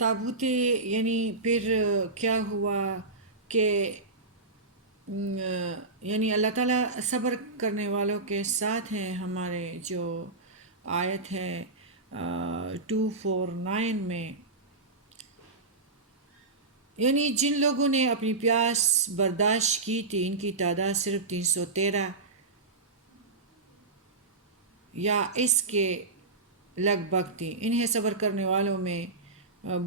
تابوت یعنی پھر کیا ہوا کہ یعنی اللہ تعالیٰ صبر کرنے والوں کے ساتھ ہیں. ہمارے جو آیت ہے 249 میں، یعنی جن لوگوں نے اپنی پیاس برداشت کی تھی ان کی تعداد صرف 313 یا اس کے لگ بھگ تھی. انہیں صبر کرنے والوں میں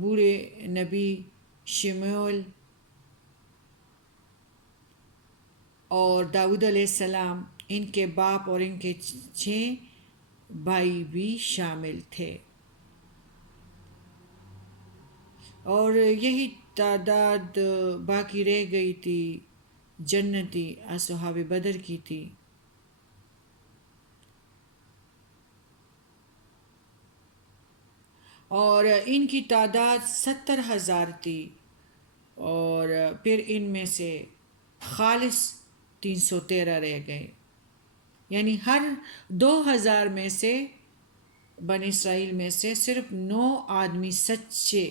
بوڑھے نبی شمعون اور داؤد علیہ السلام، ان کے باپ اور ان کے 6 بھائی بھی شامل تھے، اور یہی تعداد باقی رہ گئی تھی جنتی اصحاب بدر کی تھی. اور ان کی تعداد 70,000 تھی، اور پھر ان میں سے خالص 313 رہ گئے. یعنی ہر 2,000 میں سے بنی اسرائیل میں سے صرف 9 آدمی سچے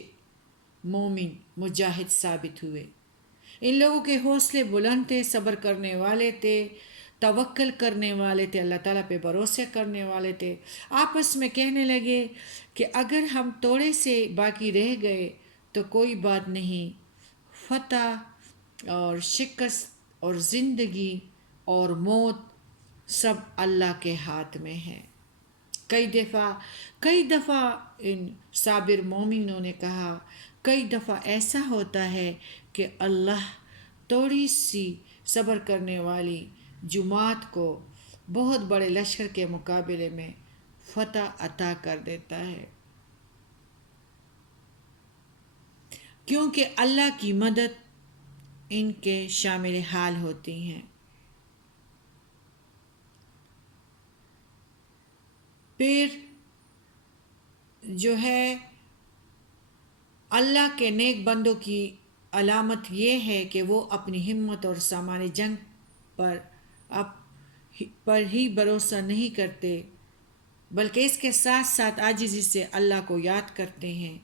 مومن مجاہد ثابت ہوئے. ان لوگوں کے حوصلے بلند تھے، صبر کرنے والے تھے، توکل کرنے والے تھے، اللہ تعالیٰ پہ بھروسے کرنے والے تھے. آپس میں کہنے لگے کہ اگر ہم تھوڑے سے باقی رہ گئے تو کوئی بات نہیں، فتح اور شکست اور زندگی اور موت سب اللہ کے ہاتھ میں ہے. کئی دفعہ ان صابر مومنوں نے کہا، کئی دفعہ ایسا ہوتا ہے کہ اللہ تھوڑی سی صبر کرنے والی جماعت کو بہت بڑے لشکر کے مقابلے میں فتح عطا کر دیتا ہے، کیونکہ اللہ کی مدد ان کے شامل حال ہوتی ہیں. پھر جو ہے اللہ کے نیک بندوں کی علامت یہ ہے کہ وہ اپنی ہمت اور سامان جنگ پر ہی بھروسہ نہیں کرتے، بلکہ اس کے ساتھ ساتھ عاجزی سے اللہ کو یاد کرتے ہیں.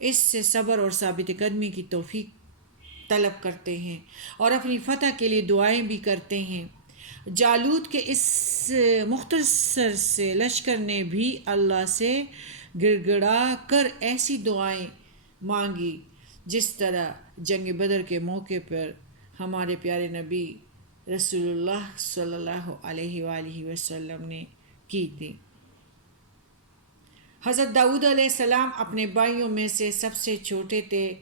اس سے صبر اور ثابت قدمی کی توفیق طلب کرتے ہیں اور اپنی فتح کے لیے دعائیں بھی کرتے ہیں. جالوت کے اس مختصر سے لشکر نے بھی اللہ سے گڑ گڑا کر ایسی دعائیں مانگی جس طرح جنگ بدر کے موقع پر ہمارے پیارے نبی رسول اللہ صلی اللہ علیہ وآلہ وسلم نے کی تھی. حضرت داؤد علیہ السلام اپنے بھائیوں میں سے سب سے چھوٹے تھے،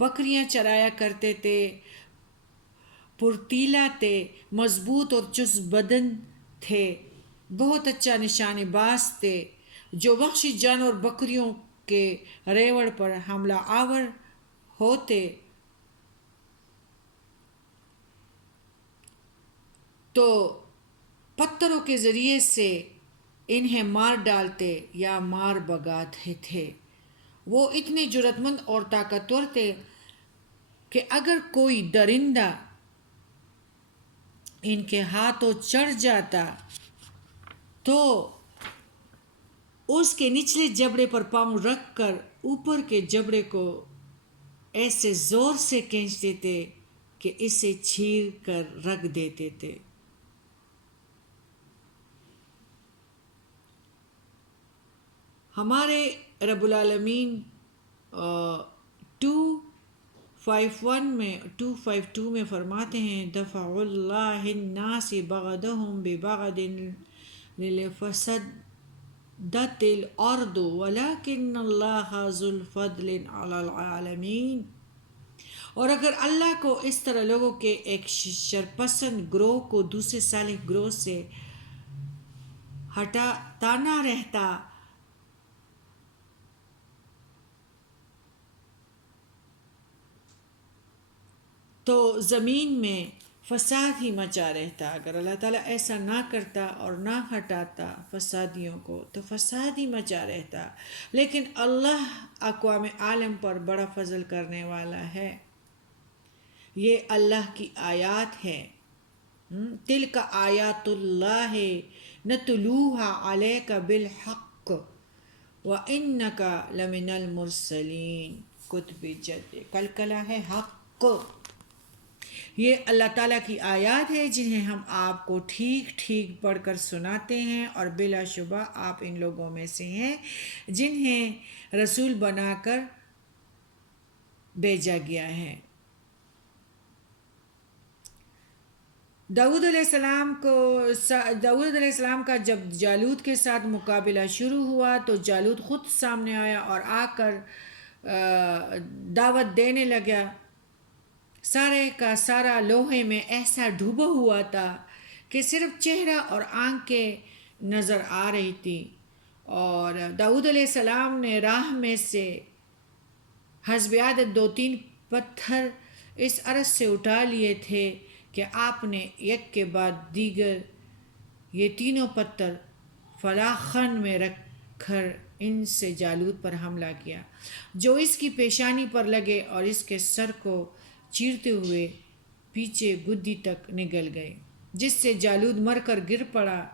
بکریاں چرایا کرتے تھے، پرتیلا تھے، مضبوط اور چست بدن تھے، بہت اچھا نشانے باز تھے، جو وحشی جانور بکریوں کے ریوڑ پر حملہ آور ہوتے تو پتھروں کے ذریعے سے انہیں مار ڈالتے یا مار بھگاتے تھے. وہ اتنے جرأت مند اور طاقتور تھے کہ اگر کوئی درندہ ان کے ہاتھوں چڑھ جاتا تو اس کے نچلے جبڑے پر پاؤں رکھ کر اوپر کے جبڑے کو ایسے زور سے کھینچتے تھے کہ اسے چیر کر رکھ دیتے تھے. ہمارے رب العالمین 252 میں فرماتے ہیں، دفع اللہ الناس بغضهم ببغض لفسدت الارض ولكن اللہ ذو الفضل علی العالمین. اور اگر اللہ کو اس طرح لوگوں کے ایک شرپسند گروہ کو دوسرے صالح گروہ سے ہٹانا رہتا تو زمین میں فساد ہی مچا رہتا. اگر اللہ تعالیٰ ایسا نہ کرتا اور نہ ہٹاتا فسادیوں کو تو فساد ہی مچا رہتا. لیکن اللہ اقوام عالم پر بڑا فضل کرنے والا ہے. یہ اللہ کی آیات ہے. تلک آیات اللہ نتلوہا علیک بالحق وَإِنَّكَ لَمِنَ الْمُرْسَلِينَ کتب جد کلکلہ ہے حق. یہ اللہ تعالیٰ کی آیات ہے جنہیں ہم آپ کو ٹھیک ٹھیک پڑھ کر سناتے ہیں، اور بلا شبہ آپ ان لوگوں میں سے ہیں جنہیں رسول بنا کر بھیجا گیا ہے. داؤد علیہ السلام کا جب جالوت کے ساتھ مقابلہ شروع ہوا تو جالوت خود سامنے آیا اور آ کر دعوت دینے لگا. سارے کا سارا لوہے میں ایسا ڈوبا ہوا تھا کہ صرف چہرہ اور آنکھیں نظر آ رہی تھی. اور داؤد علیہ السلام نے راہ میں سے حسب عادت 2-3 پتھر اس عرض سے اٹھا لیے تھے کہ آپ نے ایک کے بعد دیگر یہ تینوں پتھر فلاخن میں رکھ کر ان سے جالوت پر حملہ کیا، جو اس کی پیشانی پر لگے اور اس کے سر کو چیرتے ہوئے پیچھے گدی تک نگل گئے، جس سے جالوت مر کر گر پڑا.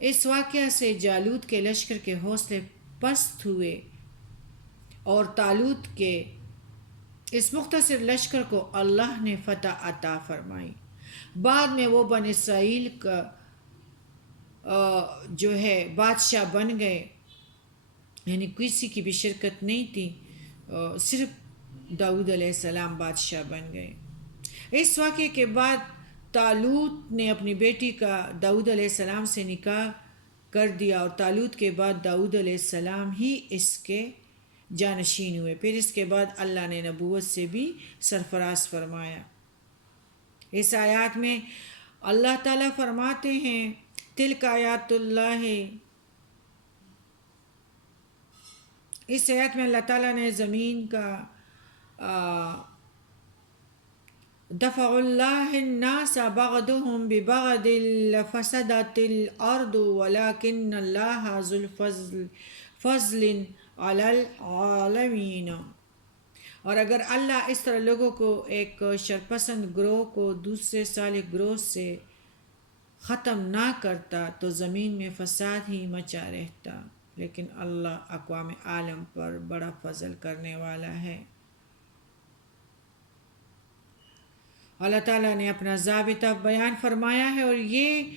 اس واقعہ سے جالوت کے لشکر کے حوصلے پست ہوئے اور طالوت کے اس مختصر لشکر کو اللہ نے فتح عطا فرمائی. بعد میں وہ بن اسرائیل کا جو ہے بادشاہ بن گئے، یعنی کسی کی بھی شرکت نہیں تھی، صرف داؤد علیہ السلام بادشاہ بن گئے. اس واقعے کے بعد طالوت نے اپنی بیٹی کا داؤد علیہ السلام سے نکاح کر دیا، اور طالوت کے بعد داؤد علیہ السلام ہی اس کے جانشین ہوئے. پھر اس کے بعد اللہ نے نبوت سے بھی سرفراز فرمایا. اس آیات میں اللہ تعالیٰ فرماتے ہیں تلک آیات اللہ. اس آیات میں اللہ تعالیٰ نے زمین کا دفع اللہ الناس بعضهم ببعض لفسدت الارض ولكن اللہ ذو فضل علی العالمین. اور اگر اللہ اس طرح لوگوں کو ایک شرپسند گروہ کو دوسرے صالح گروہ سے ختم نہ کرتا تو زمین میں فساد ہی مچا رہتا، لیکن اللہ اقوام عالم پر بڑا فضل کرنے والا ہے. اللہ تعالیٰ نے اپنا ضابطہ بیان فرمایا ہے، اور یہ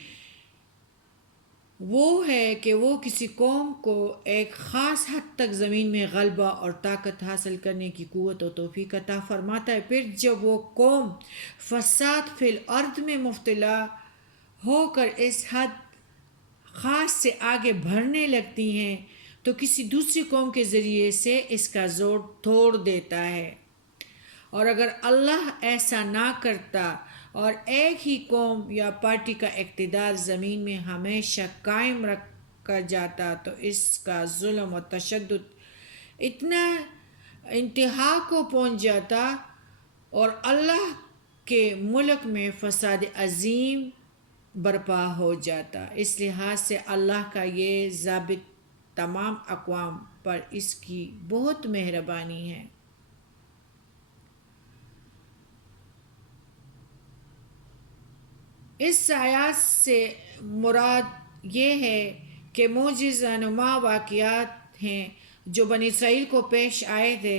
وہ ہے کہ وہ کسی قوم کو ایک خاص حد تک زمین میں غلبہ اور طاقت حاصل کرنے کی قوت و توفیق عطا فرماتا ہے. پھر جب وہ قوم فساد فی الارض میں مبتلا ہو کر اس حد خاص سے آگے بڑھنے لگتی ہیں تو کسی دوسری قوم کے ذریعے سے اس کا زور توڑ دیتا ہے. اور اگر اللہ ایسا نہ کرتا اور ایک ہی قوم یا پارٹی کا اقتدار زمین میں ہمیشہ قائم رکھا جاتا تو اس کا ظلم و تشدد اتنا انتہا کو پہنچ جاتا اور اللہ کے ملک میں فساد عظیم برپا ہو جاتا. اس لحاظ سے اللہ کا یہ ضابط تمام اقوام پر اس کی بہت مہربانی ہے. اس آیات سے مراد یہ ہے کہ معجزہ نما واقعات ہیں جو بنی اسرائیل کو پیش آئے تھے،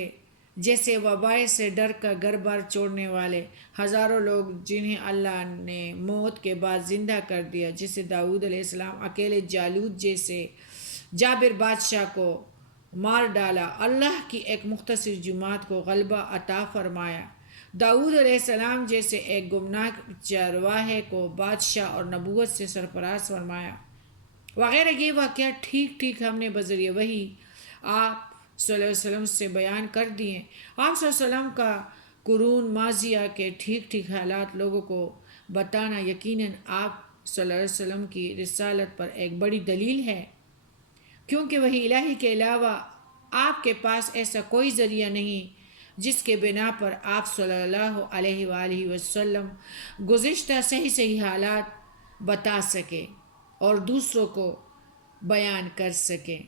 جیسے وبائے سے ڈر کر گھر بار چھوڑنے والے ہزاروں لوگ جنہیں اللہ نے موت کے بعد زندہ کر دیا، جسے داؤد علیہ السلام اکیلے جالوت جیسے جابر بادشاہ کو مار ڈالا. اللہ کی ایک مختصر جماعت کو غلبہ عطا فرمایا. داؤد علیہ السلام جیسے ایک گمناہ چرواہے کو بادشاہ اور نبوت سے سرفراز فرمایا، وغیرہ. یہ واقعات ٹھیک ٹھیک ہم نے بذریعہ وحی آپ صلی اللہ علیہ وسلم سے بیان کر دیے. آپ صلی اللہ علیہ وسلم کا قرون ماضیہ کے ٹھیک ٹھیک حالات لوگوں کو بتانا یقیناً آپ صلی اللہ علیہ وسلم کی رسالت پر ایک بڑی دلیل ہے، کیونکہ وحی الہی کے علاوہ آپ کے پاس ایسا کوئی ذریعہ نہیں جس کے بنا پر آپ صلی اللہ علیہ وآلہ وسلم گزشتہ صحیح حالات بتا سکیں اور دوسروں کو بیان کر سکیں.